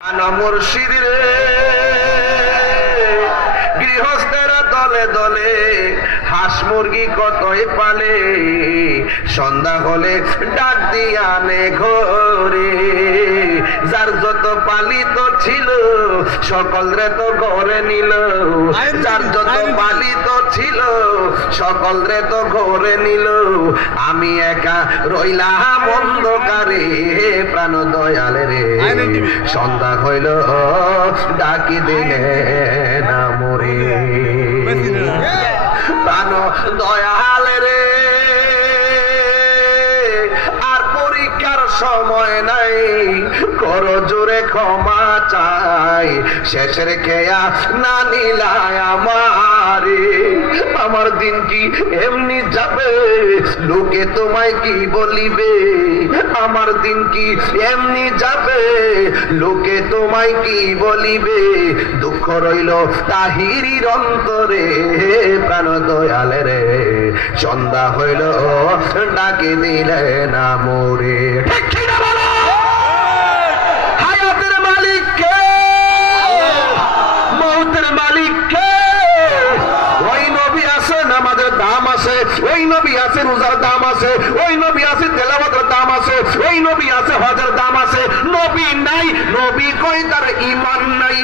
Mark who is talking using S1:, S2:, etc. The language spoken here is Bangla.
S1: আনা মুর্শিদ রে। গৃহস্থেরা দলে দলে হাঁস মুরগি কতই পালে? সন্ধ্যা হলে ডাক দিয়ানে ঘরে। যার যত পালিত ছিল সকল রে তো ঘরে নিল। যার যত পালিত ছিল সকল রে তো ঘরে নিল। আমি একা রইলাম অন্ধকারে প্রাণ দয়ালে রে। সন্ধ্যা হইল ডাকি দিলে না মরে। প্রাণ দয়াল রে। আর পরীক্ষার সময় নাই। কর জোরে ক্ষমা চাই। শেষের খেয়া না নিলায় আমারে। আমার দিন কি এমনি যাবে। লোকে তোমায় কি বলিবে? আমার দিন কি এমনি যাবে। লোকে তোমায় কি বলিবে? দুঃখ রইল তাহিরির অন্তরে প্রাণ দয়ালে রে। সন্ধ্যা হইল, ডাকে দিলে না মোরে ঠিক। নামাজের দাম আছে, ওই নবী আছে, রোজার দাম আছে, ওই নবী আছে, তেলাওয়াতের দাম আছে, ওই নবী আছে, হজের দাম আছে। নবী নাই, নবী কই তার ইমান নাই?